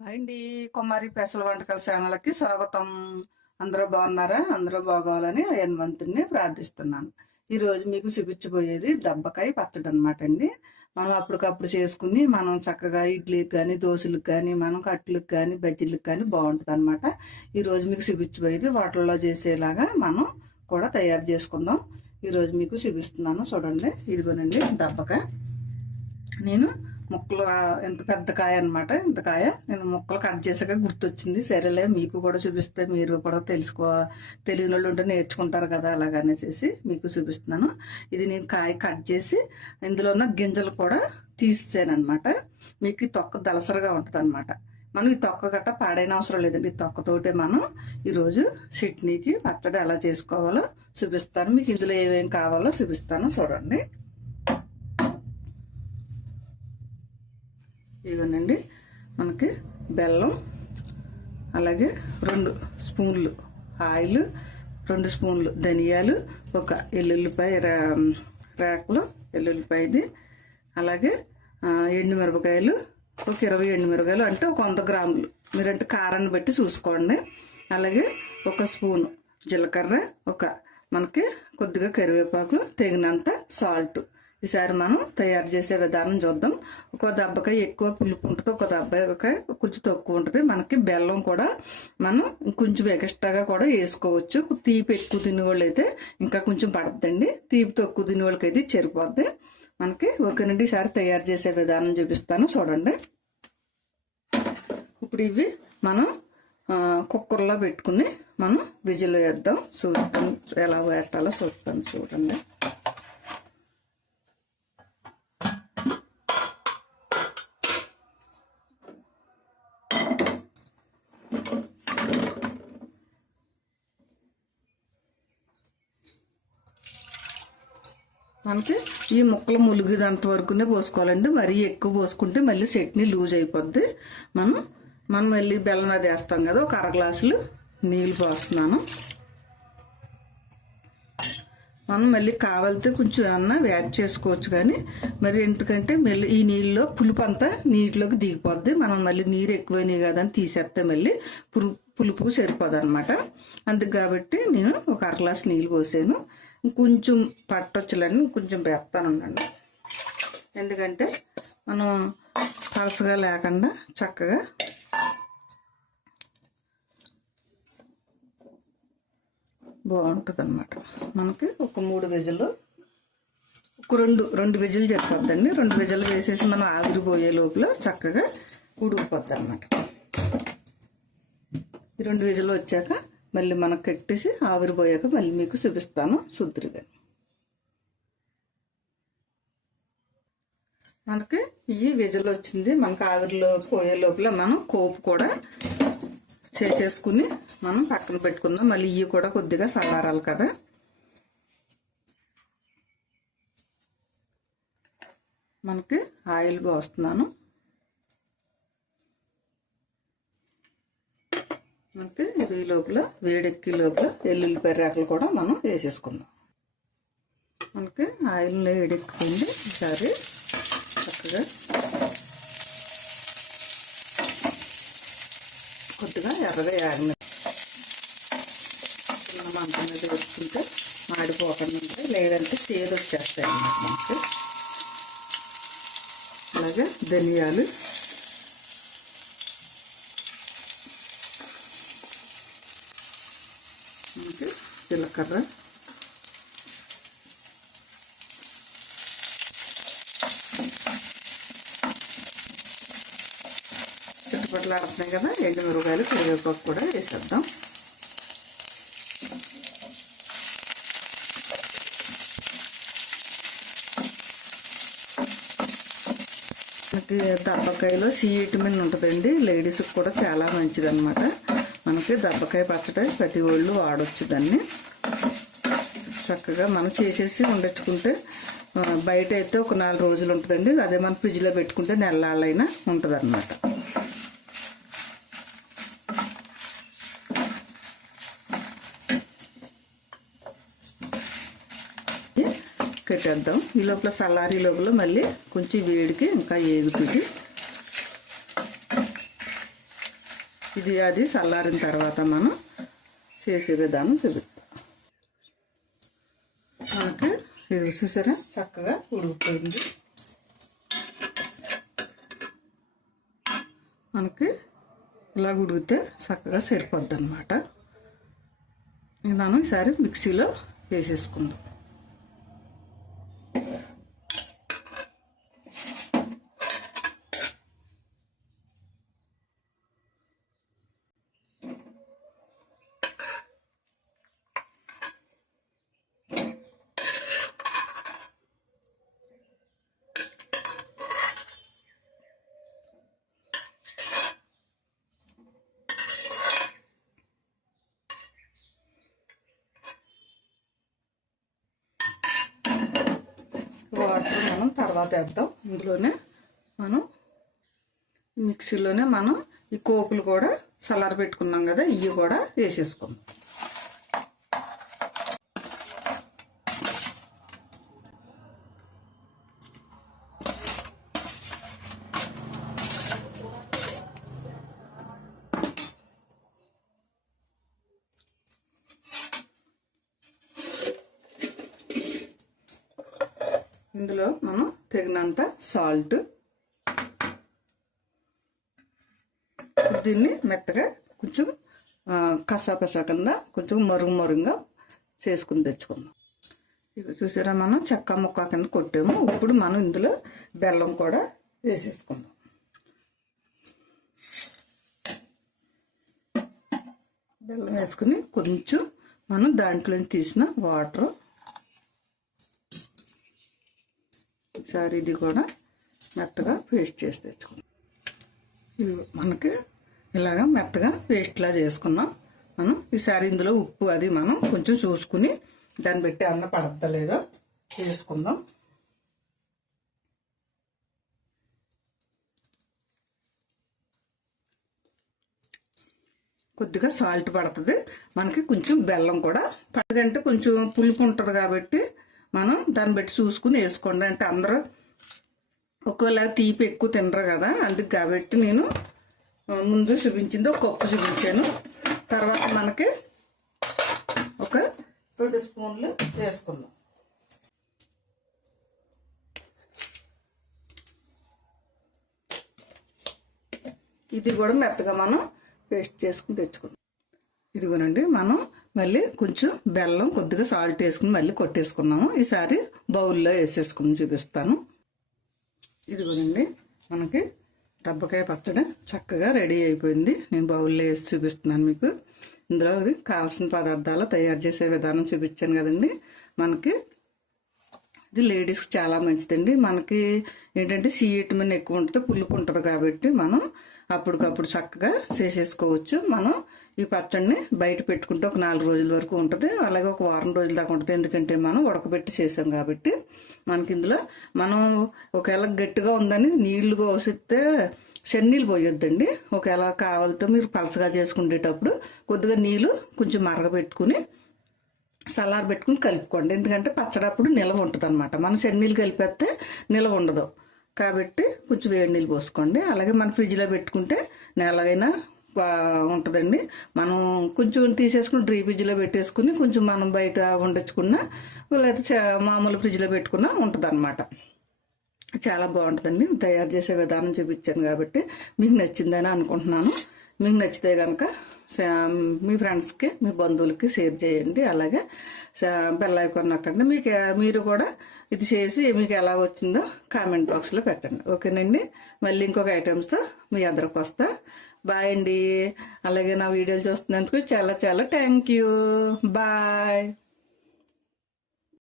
Hi అండి. కుమారి special వంటకాల ఛానల్కి స్వాగతం. అందరూ బాగున్నారా? అందరూ బాగోవాలని హనుమంతుడిని ప్రార్థిస్తున్నాను. ఈరోజు మీకు చూపించబోయేది దబ్బకాయ పచ్చడి అనమాట అండి. మనం అప్పటికప్పుడు చేసుకుని మనం చక్కగా ఇడ్లీకి కానీ దోశలకు కానీ మనం కట్లకు కానీ బజ్జీలకు కానీ బాగుంటుంది అనమాట. ఈరోజు మీకు చూపించబోయేది వాటిల్లో చేసేలాగా మనం కూడా తయారు చేసుకుందాం. ఈరోజు మీకు చూపిస్తున్నాను, చూడండి. ఇదిగోనండి దబ్బకాయ. నేను ముక్కలు ఎంత పెద్ద కాయ అనమాట, ఇంత కాయ నేను ముక్కలు కట్ చేసాక గుర్తొచ్చింది. సరేలే మీకు కూడా చూపిస్తే మీరు కూడా తెలియని వాళ్ళు ఉంటే నేర్చుకుంటారు కదా, అలాగనేసి మీకు చూపిస్తున్నాను. ఇది నేను కాయ కట్ చేసి ఇందులో ఉన్న గింజలు కూడా తీసాను అనమాట. మీకు ఈ తొక్క దలసరగా ఉంటుంది అనమాట. మనం ఈ తొక్క గట్ట పాడైన అవసరం లేదండి. ఈ తొక్కతోటే మనం ఈరోజు చట్నీకి పచ్చడి ఎలా చేసుకోవాలో చూపిస్తాను. మీకు ఇందులో ఏమేమి కావాలో చూపిస్తాను, చూడండి. ఇవనండి మనకి బెల్లం, అలాగే 2 స్పూన్లు ఆయిల్, 2 స్పూన్లు ధనియాలు, ఒక ఎల్లుల్లిపాయ రేకులు ఎల్లుల్లిపాయది, అలాగే ఎండుమిరపకాయలు ఒక 20 ఎండుమిరపకాయలు, అంటే ఒక 100 గ్రాములు. మీరంటే కారాన్ని బట్టి చూసుకోండి. అలాగే 1 స్పూను జీలకర్ర, మనకి కొద్దిగా కరివేపాకు, తగినంత సాల్ట్. ఈసారి మనం తయారు చేసే విధానం చూద్దాం. ఒక దబ్బకాయ ఎక్కువ పులుపు ఉంటుంది, ఒక దబ్బకాయ కొంచెం తక్కువ ఉంటుంది. మనకి బెల్లం కూడా మనం కొంచెం ఎక్స్ట్రాగా కూడా వేసుకోవచ్చు. తీపి ఎక్కువ తినేవాళ్ళు అయితే ఇంకా కొంచెం పడుతుందండి. తీపి తక్కువ తినేవాళ్ళకి అయితే చెరిపోద్ది మనకి. ఓకేనండి, ఈసారి తయారు చేసే విధానం చూపిస్తాను, చూడండి. ఇప్పుడు ఇవి మనం కుక్కర్లో పెట్టుకుని మనం విజిల్ వేద్దాం. చూద్దాం ఎలా పెట్టాలో చూస్తాను, చూడండి. మనకి ఈ ముక్కలు ములిగినంత వరకునే పోసుకోవాలండి. మరీ ఎక్కువ పోసుకుంటే మళ్ళీ చట్నీ లూజ్ అయిపోద్ది. మనం మళ్ళీ బెల్లం అది వేస్తాం కదా. ఒక 1/2 గ్లాసులు నీళ్ళు పోస్తున్నాను. మనం మళ్ళీ కావాలితే కొంచెం ఏమన్నా యాడ్ చేసుకోవచ్చు, కానీ మరి ఎందుకంటే మళ్ళీ ఈ నీళ్ళలో పులుపు అంతా నీటిలోకి దిగిపోద్ది. మనం మళ్ళీ నీరు ఎక్కువైనాయి కదా అని తీసేస్తే మళ్ళీ పులుపు సరిపోదు అనమాట. అందుకు కాబట్టి నేను ఒక 1/2 గ్లాసు నీళ్ళు పోసాను. కొంచెం పట్టొచ్చులని కొంచెం వేస్తానండి. ఎందుకంటే మనం పలసగా లేకుండా చక్కగా బాగుంటుంది అనమాట. మనకి ఒక 3 విజిల్లు, ఒక రెండు విజిల్ చెప్పొద్దండి. 2 విజిల్ వేసేసి మనం ఆవిరిపోయే లోపల చక్కగా ఉడికిపోద్ది అనమాట. ఈ 2 విజిల్ వచ్చాక మళ్ళీ మనకు కట్టేసి ఆవిరిపోయాక మళ్ళీ మీకు చూపిస్తాను శుద్ధిగా. మనకి ఈ విజిల్ వచ్చింది. మనకు ఆవిరిలో పోయే లోపల మనం కోపు కూడా చేసేసుకుని మనం పక్కన పెట్టుకుందాం. మళ్ళీ ఇవి కూడా కొద్దిగా చల్లారాలి కదా. మనకి ఆయిల్ పోస్తున్నాను. మనకి ఇది లోపల వేడెక్కి లోపల ఎల్లుల్లిపాయ రేకలు కూడా మనం వేసేసుకుందాం. మనకి ఆయిల్ వేడెక్కిపోయింది. ఈసారి చక్కగా కొద్దిగా ఎర్రగా యాగిన మంట మీద వేసుకుంటే మాడిపోకుండా ఉంటాయి, లేదంటే చేదు వచ్చేస్తాయి అన్నమాట మనకి. అలాగే ధనియాలు, మనకి జీలకర్ర, చుట్టుపక్కల ఆడుతున్నాయి కదా. ఎండుమిరపకాయలు, కరివేపాకు కూడా వేసేద్దాం. మనకి దబ్బకాయలో సి విటమిన్ ఉంటుందండి. లేడీస్కి కూడా చాలా మంచిది అనమాట. మనకి దబ్బకాయ పచ్చడి ప్రతి ఒళ్ళు వాడవచ్చు. దాన్ని చక్కగా మనం చేసేసి ఉండొచ్చుకుంటే బయట అయితే ఒక 4 రోజులు ఉంటుందండి. అదే మనం ఫ్రిడ్జ్లో పెట్టుకుంటే నెలలైనా ఉంటుంది అనమాట. కట్టేద్దాం. ఈ లోపల చల్లారి లోపల మళ్ళీ కొంచెం వేడికి ఇంకా ఏగుతుంది. ఇది అది చల్లారిన తర్వాత మనం చేసే విధానం చూపిస్తాం. మనకి ఇది చూసారా చక్కగా ఉడికిపోయింది. మనకి ఇలా ఉడికితే చక్కగా సరిపోద్ది అన్నమాట. మనం ఈసారి మిక్సీలో వేసేసుకుందాం. వాటర్ మనం తర్వాత వేద్దాం. ఇందులోనే మనం మిక్సీలోనే మనం ఈ కోపులు కూడా చల్లార పెట్టుకున్నాం కదా, ఇవి కూడా వేసేసుకుందాం. ఇందులో మనం తగినంత సాల్ట్, దీన్ని మెత్తగా కొంచెం కసాపసా కింద కొంచెం మరుగుగా చేసుకుని తెచ్చుకుందాం. ఇవి చూసారా మనం చెక్క ముక్క కింద కొట్టాము. ఇప్పుడు మనం ఇందులో బెల్లం కూడా వేసేసుకుందాం. బెల్లం వేసుకుని కొంచెం మనం దాంట్లో తీసిన వాటర్ ఒకసారి ఇది కూడా మెత్తగా పేస్ట్ చేసి తెచ్చుకున్నాం. ఇది మనకి ఇలాగ మెత్తగా పేస్ట్లా చేసుకున్నాం. మనం ఈసారి ఇందులో ఉప్పు అది మనం కొంచెం చూసుకుని దాన్ని బట్టి అన్న పడతలేదో వేసుకుందాం. కొద్దిగా సాల్ట్ పడుతుంది మనకి, కొంచెం బెల్లం కూడా పడదంటే కొంచెం పులుపు ఉంటుంది కాబట్టి మనం దాన్ని బట్టి చూసుకుని వేసుకోండి. అంటే అందరూ ఒకవేళ తీపి ఎక్కువ తినరు కదా, అందుకు కాబట్టి నేను ముందు చూపించింది ఒక కప్పు చూపించాను. తర్వాత మనకి ఒక 2 స్పూన్లు వేసుకుందాం. ఇది కూడా మెత్తగా మనం పేస్ట్ చేసుకుని తెచ్చుకుందాం. ఇదిగోనండి మనం మళ్ళీ కొంచెం బెల్లం కొద్దిగా సాల్ట్ వేసుకుని మళ్ళీ కొట్టేసుకున్నాము. ఈసారి బౌల్లో వేసేసుకుని చూపిస్తాను. ఇదిగోనండి మనకి దబ్బకాయ పచ్చడి చక్కగా రెడీ అయిపోయింది. నేను బౌల్లో వేసి చూపిస్తున్నాను మీకు. ఇందులో కావాల్సిన పదార్థాలు తయారు చేసే విధానం చూపించాను కదండి. మనకి ఇది లేడీస్కి చాలా మంచిదండి. మనకి ఏంటంటే సి విటమిన్ ఎక్కువ ఉంటుంది, పులుపు ఉంటుంది కాబట్టి మనం అప్పటికప్పుడు చక్కగా చేసేసుకోవచ్చు. మనం ఈ పచ్చడిని బయట పెట్టుకుంటే ఒక 4 రోజుల వరకు ఉంటుంది, అలాగే ఒక వారం రోజుల దాకా ఉంటుంది. ఎందుకంటే మనం ఉడకబెట్టి చేసాం కాబట్టి. మనకి ఇందులో మనం ఒకవేళ గట్టిగా ఉందని నీళ్లు పోసిస్తే చెన్నీళ్ళు పోయొద్దండి. ఒకవేళ కావాలితో మీరు పలసగా చేసుకునేటప్పుడు కొద్దిగా నీళ్ళు కొంచెం మరగబెట్టుకుని సలార్ పెట్టుకుని కలుపుకోండి. ఎందుకంటే పచ్చడప్పుడు నిల్వ ఉంటుంది అనమాట. మనం చెన్నీళ్ళు కలిపేస్తే నిల్వ ఉండదు కాబట్టి కొంచెం వేడి నీళ్ళు పోసుకోండి. అలాగే మన ఫ్రిడ్జ్లో పెట్టుకుంటే నెలైనా ఉంటుందండి. మనం కొంచెం తీసేసుకుని డ్రీ ఫ్రిడ్జ్లో పెట్టేసుకుని కొంచెం మనం బయట వండించుకున్నా లేకపోతే మామూలు ఫ్రిడ్జ్లో పెట్టుకున్నా ఉంటుంది అనమాట. చాలా బాగుంటుందండి. తయారు చేసే విధానం చూపించాను కాబట్టి మీకు నచ్చిందని అనుకుంటున్నాను. మీకు నచ్చితే కనుక మీ ఫ్రెండ్స్కి మీ బంధువులకి షేర్ చేయండి. అలాగే బెల్ ఐకాన్ నొక్కండి. మీరు కూడా ఇది చేసి మీకు ఎలా వచ్చిందో కామెంట్ బాక్స్లో పెట్టండి. ఓకేనండి. మళ్ళీ ఇంకొక ఐటమ్స్తో మీ అందరికి వస్తా. బాయ్ అండి. అలాగే నా వీడియోలు చూస్తున్నందుకు చాలా చాలా థ్యాంక్ యూ. బాయ్.